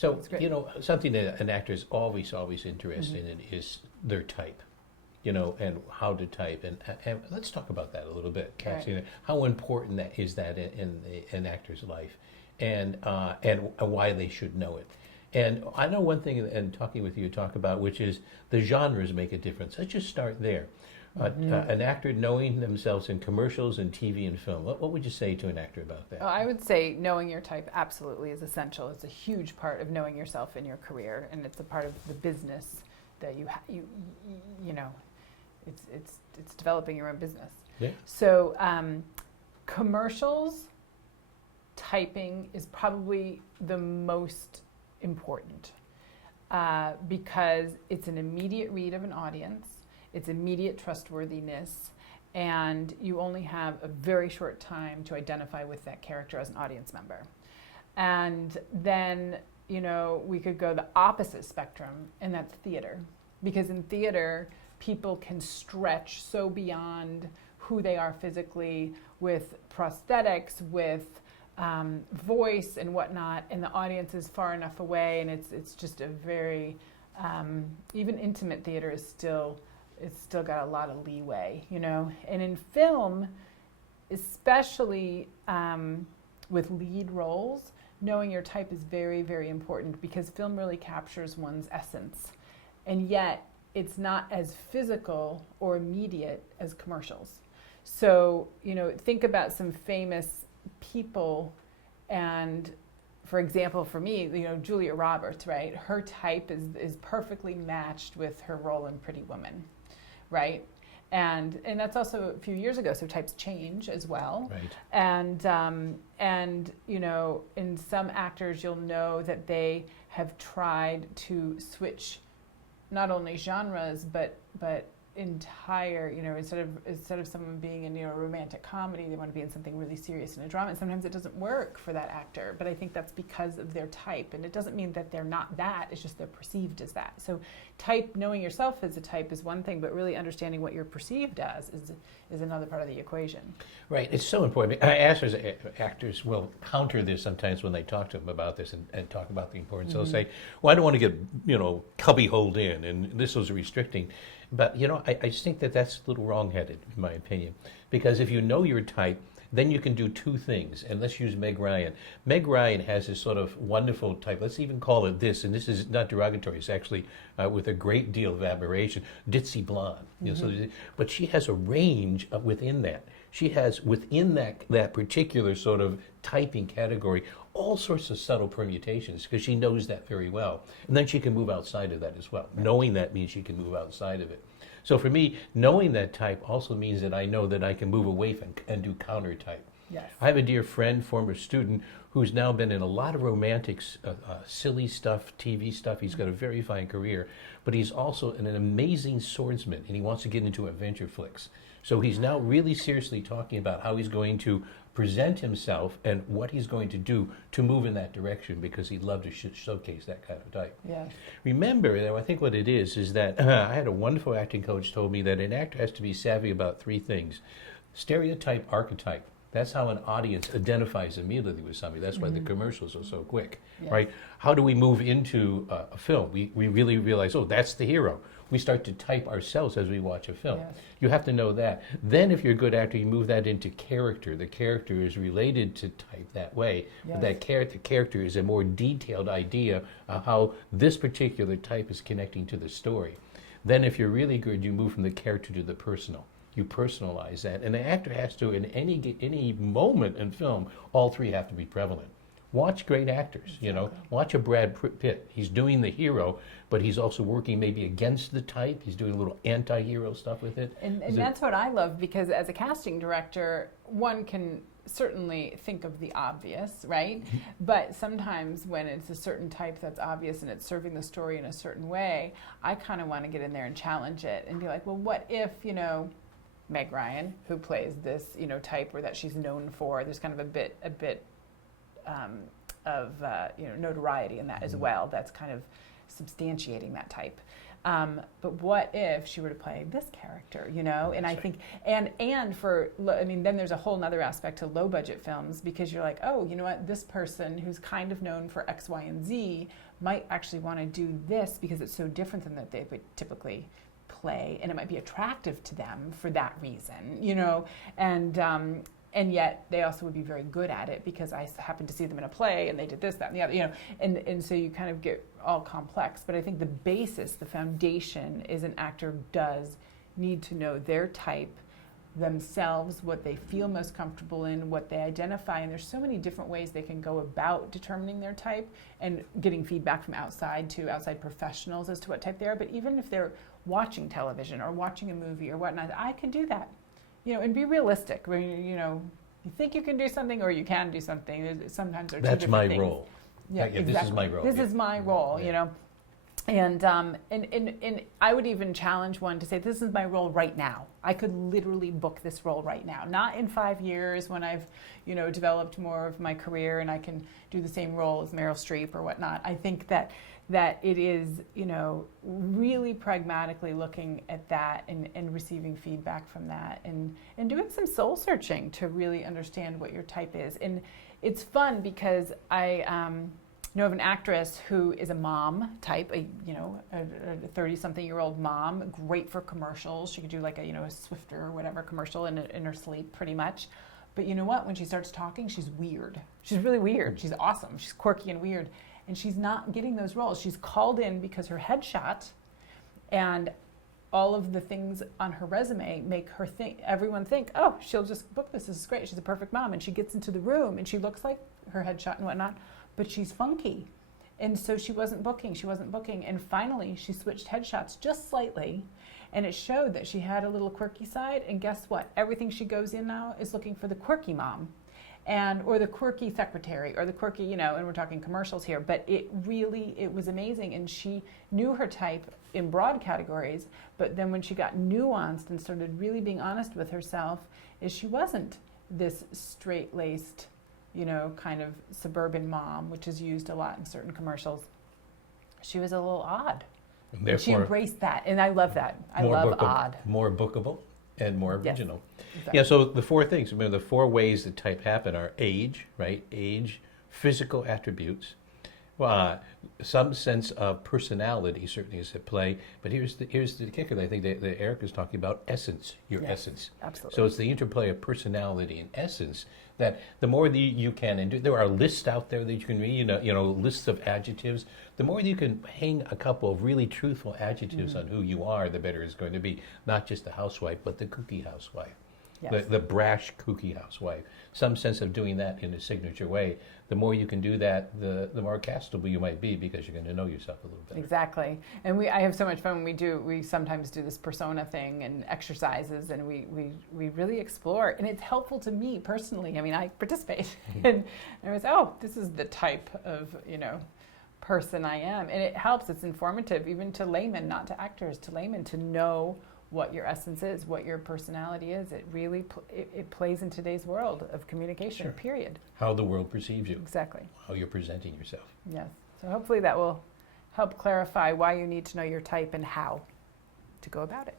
So, something that an actor is always interested in is their type, and how to type. And let's talk about that a little bit, Cassie. Right. How important that is in an actor's life, and why they should know it. And I know one thing, and talking with you, talk about, which is the genres make a difference. Let's just start there. An actor knowing themselves in commercials and TV and film. What would you say to an actor about that? Well, I would say knowing your type absolutely is essential. It's a huge part of knowing yourself in your career, and it's a part of the business that it's developing your own business. Yeah. So commercials, typing is probably the most important because it's an immediate read of an audience. It's immediate trustworthiness, and you only have a very short time to identify with that character as an audience member. And then, we could go the opposite spectrum, and that's theater. Because in theater, people can stretch so beyond who they are physically with prosthetics, with voice and whatnot, and the audience is far enough away, and it's just a very, even intimate theater is it's still got a lot of leeway, And in film, especially with lead roles, knowing your type is very, very important because film really captures one's essence. And yet, it's not as physical or immediate as commercials. So, think about some famous people, and for example, for me, Julia Roberts, right? Her type is perfectly matched with her role in Pretty Woman. Right, and that's also a few years ago. So types change as well. Right. And in some actors, you'll know that they have tried to switch not only genres but entire. Instead of someone being in a romantic comedy, they want to be in something really serious in a drama. And sometimes it doesn't work for that actor. But I think that's because of their type, and it doesn't mean that they're not that. It's just they're perceived as that. So type, knowing yourself as a type is one thing, but really understanding what you're perceived as is another part of the equation. Right. It's so important. Actors will counter this sometimes when they talk to them about this and talk about the importance. They'll say, well, I don't want to get, cubby-holed in, and this was restricting. But, I just think that that's a little wrong-headed, in my opinion. Because if you know your type, then you can do two things. And let's use Meg Ryan. Meg Ryan has this sort of wonderful type. Let's even call it this. And this is not derogatory. It's actually with a great deal of admiration. Ditzy blonde. But she has a range within that. She has within that particular sort of typing category all sorts of subtle permutations because she knows that very well. And then she can move outside of that as well. Right. Knowing that means she can move outside of it. So for me, knowing that type also means that I know that I can move away from and do counter type. Yes. I have a dear friend, former student, who's now been in a lot of romantic, silly stuff, TV stuff. He's got a very fine career, but he's also an amazing swordsman, and he wants to get into adventure flicks. So he's now really seriously talking about how he's going to present himself and what he's going to do to move in that direction because he'd love to showcase that kind of type. Yeah. Remember, I think what it is that I had a wonderful acting coach told me that an actor has to be savvy about three things. Stereotype, archetype. That's how an audience identifies immediately with somebody. That's why the commercials are so quick, right? How do we move into a film? We really realize, oh, that's the hero. We start to type ourselves as we watch a film. Yes. You have to know that. Then if you're a good actor, you move that into character. The character is related to type that way. Yes. But that character is a more detailed idea of how this particular type is connecting to the story. Then if you're really good, you move from the character to the personal. You personalize that. And the actor has to, in any moment in film, all three have to be prevalent. Watch great actors, Watch a Brad Pitt. He's doing the hero, but he's also working maybe against the type. He's doing a little anti-hero stuff with it. And that's what I love, because as a casting director, one can certainly think of the obvious, right? But sometimes when it's a certain type that's obvious and it's serving the story in a certain way, I kind of want to get in there and challenge it and be like, well, what if, Meg Ryan, who plays this, type or that she's known for, there's kind of a bit of notoriety in that as well. That's kind of substantiating that type. But what if she were to play this character, And I think, and then there's a whole nother aspect to low budget films, because you're like, oh, you know what, this person who's kind of known for X, Y, and Z might actually want to do this because it's so different than that they would typically play, and it might be attractive to them for that reason, and yet they also would be very good at it because I happened to see them in a play and they did this, that, and the other, and so you kind of get all complex. But I think the basis, the foundation, is an actor does need to know their type, themselves, what they feel most comfortable in, what they identify, and there's so many different ways they can go about determining their type and getting feedback from outside professionals as to what type they are. But even if they're watching television or watching a movie or whatnot, I can do that. And be realistic. You think you can do something or you can do something. Sometimes they're two different things. That's my role. Yeah, exactly. This is my role. This is my role, And I would even challenge one to say, this is my role right now. I could literally book this role right now. Not in 5 years when I've, developed more of my career and I can do the same role as Meryl Streep or whatnot. I think that it is, really pragmatically looking at that and receiving feedback from that and doing some soul searching to really understand what your type is. And it's fun because I know of an actress who is a mom type, a 30-something-year-old mom, great for commercials. She could do like a Swifter or whatever commercial in her sleep, pretty much. But you know what? When she starts talking, she's weird. She's really weird. She's awesome. She's quirky and weird. And she's not getting those roles. She's called in because her headshot and all of the things on her resume make her everyone think, oh, she'll just book this. This is great. She's a perfect mom. And she gets into the room and she looks like her headshot and whatnot, but she's funky. And so she wasn't booking. And finally, she switched headshots just slightly. And it showed that she had a little quirky side. And guess what? Everything she goes in now is looking for the quirky mom. Or the quirky secretary, or the quirky, and we're talking commercials here, but it was amazing. And she knew her type in broad categories, but then when she got nuanced and started really being honest with herself, is she wasn't this straight-laced, kind of suburban mom, which is used a lot in certain commercials. She was a little odd. And she embraced that, and I love that. I love odd. More bookable and more original. Yes, exactly. Yeah, so the four things, remember the four ways that type happen are age, right? Age, physical attributes, some sense of personality certainly is at play, but here's the kicker that I think that Erica's talking about, essence, your essence. Absolutely. So it's the interplay of personality and essence that the more you can, and there are lists out there that you can read, lists of adjectives. The more you can hang a couple of really truthful adjectives on who you are, the better it's going to be. Not just the housewife, but the kooky housewife. Yes. The brash, kooky housewife. Some sense of doing that in a signature way. The more you can do that, the more castable you might be, because you're going to know yourself a little better. Exactly. And I have so much fun when we sometimes do this persona thing and exercises, and we really explore. And it's helpful to me personally. I mean, I participate. And I was, this is the type of, person I am. And it helps. It's informative, even to laymen, not to actors, to laymen, to know what your essence is, what your personality is. It really it plays in today's world of communication, Sure. period. How the world perceives you. Exactly. How you're presenting yourself. Yes. So hopefully that will help clarify why you need to know your type and how to go about it.